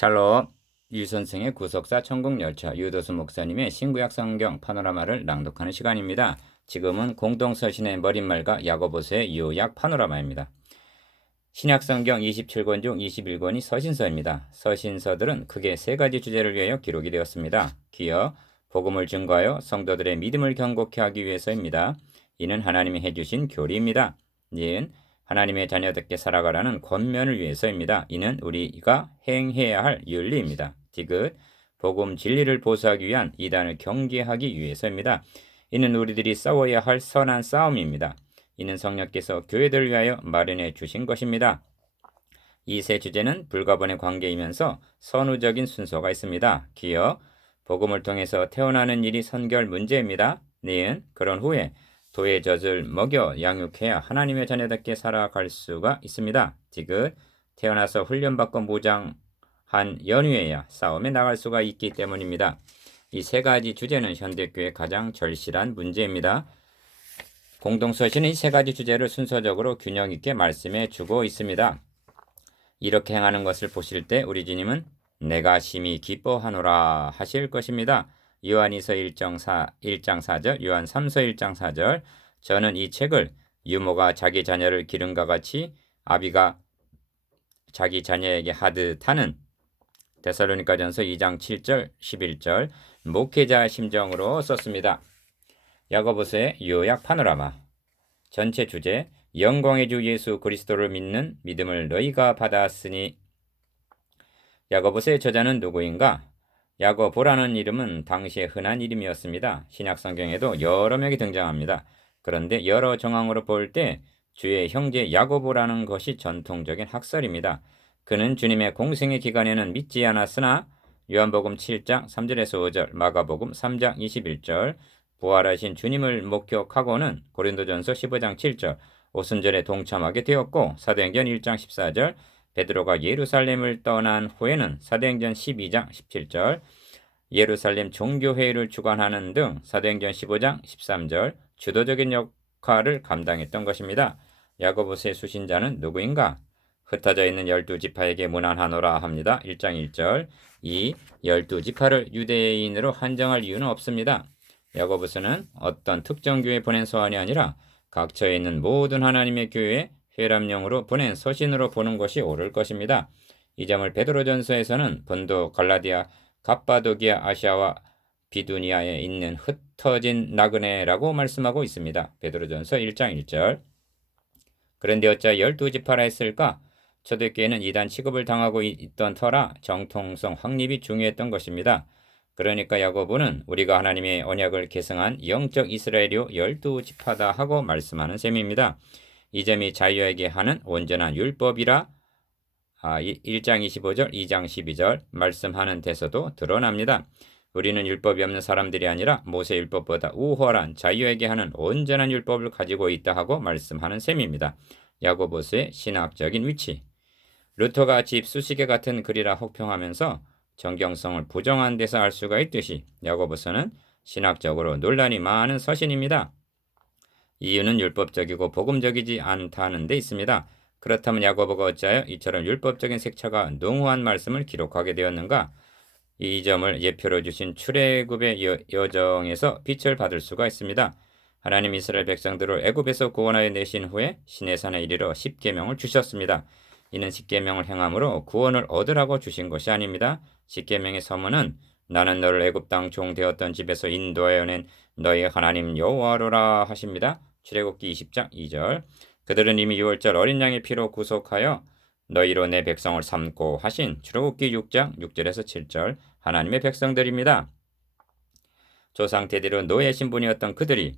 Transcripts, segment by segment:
샬롬. 유 선생의 구속사 천국열차 유도수 목사님의 신구약 성경 파노라마를 낭독하는 시간입니다. 지금은 공동서신의 머릿말과 야고보서의 요약 파노라마입니다. 신약 성경 27권 중 21권이 서신서입니다. 서신서들은 크게 세 가지 주제를 위하여 기록이 되었습니다. 기여, 복음을 증거하여 성도들의 믿음을 경고케 하기 위해서입니다. 이는 하나님이 해주신 교리입니다. 니은, 하나님의 자녀답게 살아가라는 권면을 위해서입니다. 이는 우리가 행해야 할 윤리입니다. 디귿, 복음 진리를 보수하기 위한 이단을 경계하기 위해서입니다. 이는 우리들이 싸워야 할 선한 싸움입니다. 이는 성령께서 교회들을 위하여 마련해 주신 것입니다. 이 세 주제는 불가분의 관계이면서 선후적인 순서가 있습니다. 기여, 복음을 통해서 태어나는 일이 선결 문제입니다. 니은, 그런 후에 도의 젖을 먹여 양육해야 하나님의 자녀답게 살아갈 수가 있습니다. 디귿, 태어나서 훈련받고 무장한 연후에야 싸움에 나갈 수가 있기 때문입니다. 이 세 가지 주제는 현대교회의 가장 절실한 문제입니다. 공동서신은 이 세 가지 주제를 순서적으로 균형 있게 말씀해 주고 있습니다. 이렇게 행하는 것을 보실 때 우리 주님은 내가 심히 기뻐하노라 하실 것입니다. 요한이서 1장 4절, 요한 3서 1장 4절. 저는 이 책을 유모가 자기 자녀를 기름과 같이 아비가 자기 자녀에게 하듯 하는 데살로니가전서 2장 7절, 11절 목회자 심정으로 썼습니다. 야고보서의 요약 파노라마. 전체 주제, 영광의 주 예수 그리스도를 믿는 믿음을 너희가 받았으니. 야고보서의 저자는 누구인가? 야고보라는 이름은 당시의 흔한 이름이었습니다. 신약 성경에도 여러 명이 등장합니다. 그런데 여러 정황으로 볼 때 주의 형제 야고보라는 것이 전통적인 학설입니다. 그는 주님의 공생의 기간에는 믿지 않았으나 요한복음 7장 3절에서 5절, 마가복음 3장 21절, 부활하신 주님을 목격하고는 고린도전서 15장 7절, 오순절에 동참하게 되었고 사도행전 1장 14절, 베드로가 예루살렘을 떠난 후에는 사도행전 12장 17절, 예루살렘 종교회의를 주관하는 등 사도행전 15장 13절 주도적인 역할을 감당했던 것입니다. 야고보서의 수신자는 누구인가? 흩어져 있는 12지파에게 문안하노라 합니다. 1장 1절. 이 12지파를 유대인으로 한정할 이유는 없습니다. 야고보서는 어떤 특정 교회에 보낸 서한이 아니라 각처에 있는 모든 하나님의 교회에 회람용으로 보낸 서신으로 보는 것이 옳을 것입니다. 이 점을 베드로전서에서는 본도, 갈라디아, 갑바도기아, 아시아와 비두니아에 있는 흩어진 나그네라고 말씀하고 있습니다. 베드로전서 1장 1절. 그런데 어찌 12지파라 했을까? 초대교회는 이단 취급을 당하고 있던 터라 정통성 확립이 중요했던 것입니다. 그러니까 야고보는 우리가 하나님의 언약을 계승한 영적 이스라엘이요 12지파다 하고 말씀하는 셈입니다. 이 점이 자유에게 하는 온전한 율법이라 1장 25절, 2장 12절 말씀하는 데서도 드러납니다. 우리는 율법이 없는 사람들이 아니라 모세 율법보다 우월한 자유에게 하는 온전한 율법을 가지고 있다 하고 말씀하는 셈입니다. 야고보서의 신학적인 위치. 루터가 집 수시계 같은 글이라 혹평하면서 정경성을 부정한 데서 알 수가 있듯이 야고보서는 신학적으로 논란이 많은 서신입니다. 이유는 율법적이고 복음적이지 않다는 데 있습니다. 그렇다면 야고보가 어찌하여 이처럼 율법적인 색채가 농후한 말씀을 기록하게 되었는가? 이 점을 예표로 주신 출애굽의 여정에서 빛을 받을 수가 있습니다. 하나님 이스라엘 백성들을 애굽에서 구원하여 내신 후에 시내산에 이르러 십계명을 주셨습니다. 이는 십계명을 행함으로 구원을 얻으라고 주신 것이 아닙니다. 십계명의 서문은 나는 너를 애굽 땅 종 되었던 집에서 인도하여 낸 너희 하나님 여호와로라 하십니다. 출애굽기 20장 2절. 그들은 이미 6월절 어린 양의 피로 구속하여 너희로 내 백성을 삼고 하신 출애굽기 6장 6절에서 7절 하나님의 백성들입니다. 조상 대대로 노예 신분이었던 그들이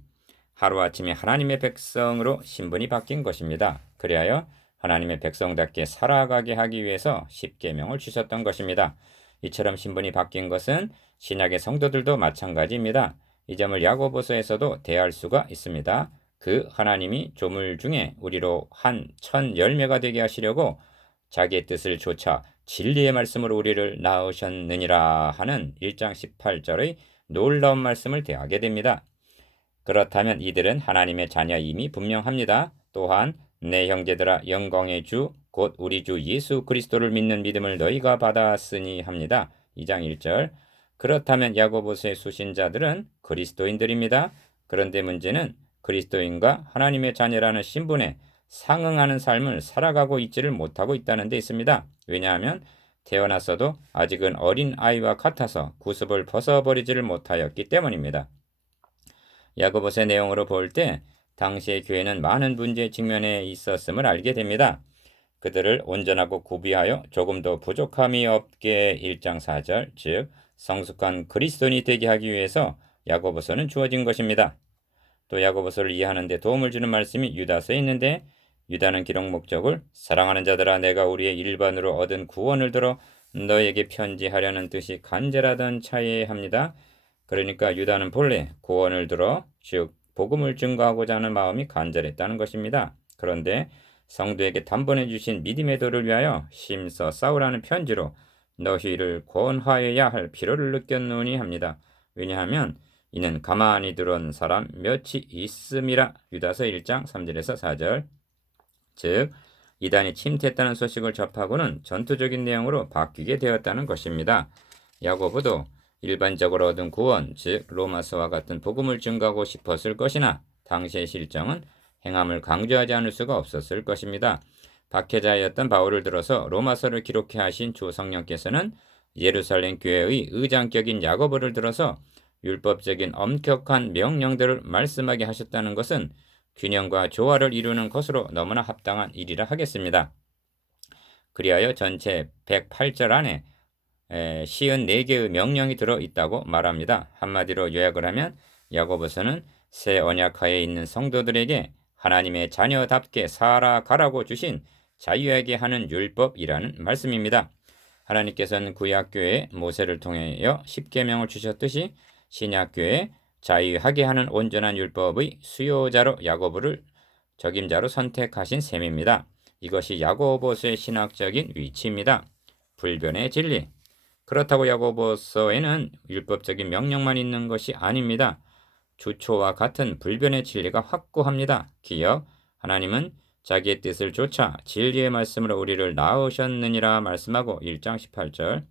하루아침에 하나님의 백성으로 신분이 바뀐 것입니다. 그리하여 하나님의 백성답게 살아가게 하기 위해서 십계명을 주셨던 것입니다. 이처럼 신분이 바뀐 것은 신약의 성도들도 마찬가지입니다. 이 점을 야고보서에서도 대할 수가 있습니다. 그 하나님이 조물 중에 우리로 한 천 열매가 되게 하시려고 자기의 뜻을 좇아 진리의 말씀으로 우리를 낳으셨느니라 하는 1장 18절의 놀라운 말씀을 대하게 됩니다. 그렇다면 이들은 하나님의 자녀임이 분명합니다. 또한 내 형제들아 영광의 주 곧 우리 주 예수 그리스도를 믿는 믿음을 너희가 받았으니 합니다. 2장 1절. 그렇다면 야고보서의 수신자들은 그리스도인들입니다. 그런데 문제는 그리스도인과 하나님의 자녀라는 신분에 상응하는 삶을 살아가고 있지를 못하고 있다는 데 있습니다. 왜냐하면 태어났어도 아직은 어린 아이와 같아서 구습을 벗어버리지를 못하였기 때문입니다. 야고보서의 내용으로 볼 때 당시의 교회는 많은 문제 직면에 있었음을 알게 됩니다. 그들을 온전하고 구비하여 조금 더 부족함이 없게 1장 4절 즉 성숙한 그리스도인이 되게 하기 위해서 야고보서는 주어진 것입니다. 또 야고보서를 이해하는 데 도움을 주는 말씀이 유다서에 있는데 유다는 기록 목적을 사랑하는 자들아 내가 우리의 일반으로 얻은 구원을 들어 너에게 편지하려는 뜻이 간절하던 차에 합니다. 그러니까 유다는 본래 구원을 들어 즉 복음을 증거하고자 하는 마음이 간절했다는 것입니다. 그런데 성도에게 단번에 주신 믿음의 도를 위하여 힘써 싸우라는 편지로 너희를 권하여야 할 필요를 느꼈노니 합니다. 왜냐하면 이는 가만히 들어온 사람 몇이 있음이라. 유다서 1장 3절에서 4절. 즉 이단이 침투했다는 소식을 접하고는 전투적인 내용으로 바뀌게 되었다는 것입니다. 야고보도 일반적으로 얻은 구원, 즉 로마서와 같은 복음을 증거하고 싶었을 것이나 당시의 실정은 행함을 강조하지 않을 수가 없었을 것입니다. 박해자였던 바울을 들어서 로마서를 기록해 하신 주 성령께서는 예루살렘 교회의 의장격인 야고보를 들어서 율법적인 엄격한 명령들을 말씀하게 하셨다는 것은 균형과 조화를 이루는 것으로 너무나 합당한 일이라 하겠습니다. 그리하여 전체 108절 안에 54개의 명령이 들어있다고 말합니다. 한마디로 요약을 하면 야고보서는 새 언약하에 있는 성도들에게 하나님의 자녀답게 살아가라고 주신 자유하게 하는 율법이라는 말씀입니다. 하나님께서는 구약교회에 모세를 통하여 십계명을 주셨듯이 신약교회에 자유하게 하는 온전한 율법의 수요자로 야고보를 적임자로 선택하신 셈입니다. 이것이 야고보서의 신학적인 위치입니다. 불변의 진리. 그렇다고 야고보서에는 율법적인 명령만 있는 것이 아닙니다. 주초와 같은 불변의 진리가 확고합니다. 기억, 하나님은 자기의 뜻을 좇아 진리의 말씀으로 우리를 낳으셨느니라 말씀하고 1장 18절.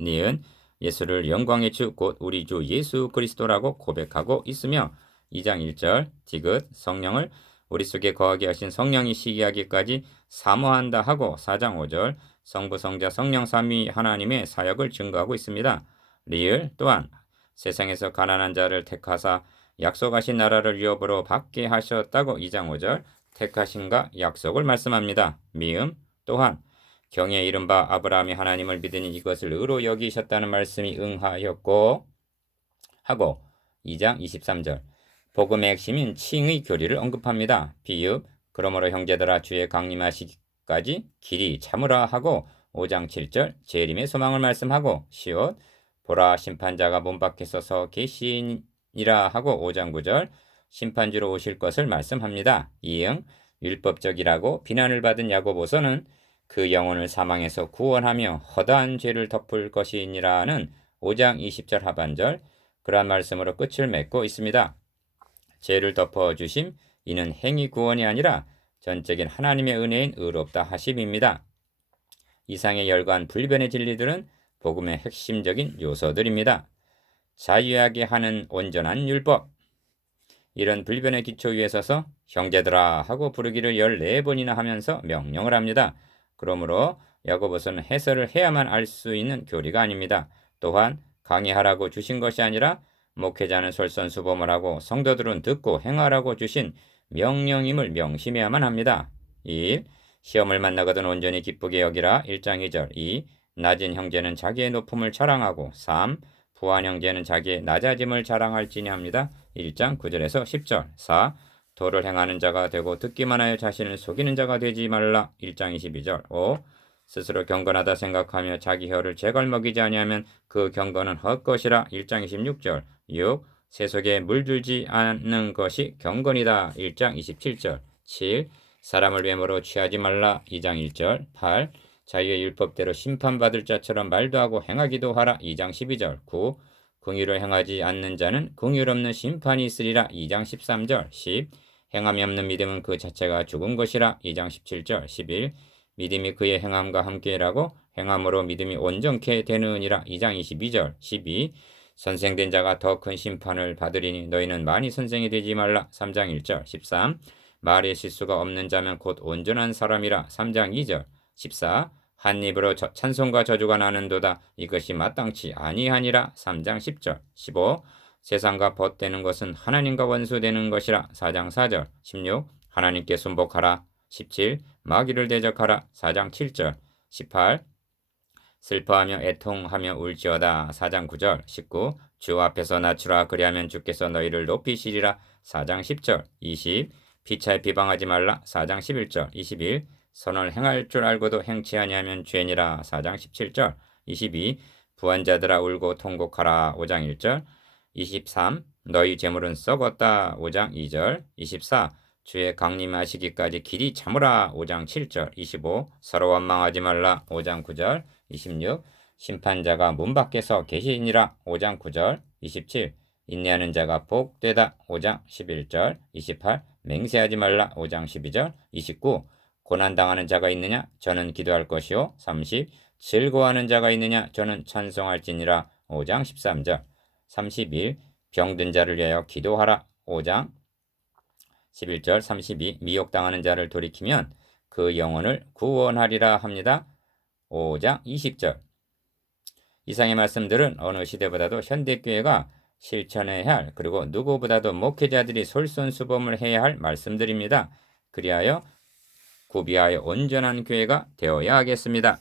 니은 예수를 영광의 주 곧 우리 주 예수 그리스도라고 고백하고 있으며 2장 1절 디귿 성령을 우리 속에 거하게 하신 성령이 시기하기까지 사모한다 하고 4장 5절 성부 성자 성령 삼위 하나님의 사역을 증거하고 있습니다. 리을 또한 세상에서 가난한 자를 택하사 약속하신 나라를 유업으로 받게 하셨다고 2장 5절 택하신가 약속을 말씀합니다. 미음 또한 경에 이른바 아브라함이 하나님을 믿으니 이것을 의로 여기셨다는 말씀이 응하였고 하고 2장 23절 복음의 핵심인 칭의 교리를 언급합니다. 비읍 그러므로 형제들아 주의 강림하시기까지 길이 참으라 하고 5장 7절 재림의 소망을 말씀하고 시옷 보라 심판자가 문 밖에 서서 계시니라 하고 5장 9절 심판주로 오실 것을 말씀합니다. 이응 율법적이라고 비난을 받은 야고보서는 그 영혼을 사망에서 구원하며 허다한 죄를 덮을 것이니라는 5장 20절 하반절 그러한 말씀으로 끝을 맺고 있습니다. 죄를 덮어주심 이는 행위 구원이 아니라 전적인 하나님의 은혜인 의롭다 하심입니다. 이상의 열관 불변의 진리들은 복음의 핵심적인 요소들입니다. 자유하게 하는 온전한 율법. 이런 불변의 기초 위에 서서 형제들아 하고 부르기를 14번이나 하면서 명령을 합니다. 그러므로 야고보서는 해설을 해야만 알 수 있는 교리가 아닙니다. 또한 강의하라고 주신 것이 아니라 목회자는 솔선수범을 하고 성도들은 듣고 행하라고 주신 명령임을 명심해야만 합니다. 1. 시험을 만나거든 온전히 기쁘게 여기라 1장 2절 2. 낮은 형제는 자기의 높음을 자랑하고 3. 부한 형제는 자기의 낮아짐을 자랑할지니 합니다. 1장 9절에서 10절 4. 도를 행하는 자가 되고 듣기만 하여 자신을 속이는 자가 되지 말라 1장 22절 5. 스스로 경건하다 생각하며 자기 혀를 재걸먹이지 아니하면 그 경건은 헛것이라 1장 26절 6. 세속에 물들지 않는 것이 경건이다 1장 27절 7. 사람을 외모로 취하지 말라 2장 1절 8. 자유의 율법대로 심판받을 자처럼 말도 하고 행하기도 하라 2장 12절 9. 긍휼을 행하지 않는 자는 긍휼 없는 심판이 있으리라 2장 13절 10. 행함이 없는 믿음은 그 자체가 죽은 것이라. 2장 17절. 11. 믿음이 그의 행함과 함께라고 행함으로 믿음이 온전케 되느니라. 2장 22절. 12. 선생된 자가 더 큰 심판을 받으리니 너희는 많이 선생이 되지 말라. 3장 1절. 13. 말의 실수가 없는 자면 곧 온전한 사람이라. 3장 2절. 14. 한 입으로 찬송과 저주가 나는도다. 이것이 마땅치 아니하니라. 3장 10절. 15. 세상과 벗되는 것은 하나님과 원수되는 것이라. 4장 4절. 16. 하나님께 순복하라. 17. 마귀를 대적하라. 4장 7절. 18. 슬퍼하며 애통하며 울지어다. 4장 9절. 19. 주 앞에서 낮추라. 그리하면 주께서 너희를 높이시리라. 4장 10절. 20. 피차에 비방하지 말라. 4장 11절. 21. 선을 행할 줄 알고도 행치 아니하면 죄니라. 4장 17절. 22. 부한자들아 울고 통곡하라. 5장 1절. 23. 너희 재물은 썩었다. 5장 2절. 24. 주의 강림하시기까지 길이 참으라. 5장 7절. 25. 서로 원망하지 말라. 5장 9절. 26. 심판자가 문 밖에서 계시니라. 5장 9절. 27. 인내하는 자가 복되다. 5장 11절. 28. 맹세하지 말라. 5장 12절. 29. 고난당하는 자가 있느냐? 저는 기도할 것이요. 30. 즐거워하는 자가 있느냐? 저는 찬송할지니라. 5장 13절. 31. 병든 자를 위하여 기도하라. 5장 11절. 32. 미혹당하는 자를 돌이키면 그 영혼을 구원하리라 합니다. 5장 20절. 이상의 말씀들은 어느 시대보다도 현대교회가 실천해야 할, 그리고 누구보다도 목회자들이 솔선수범을 해야 할 말씀들입니다. 그리하여 구비하여 온전한 교회가 되어야 하겠습니다.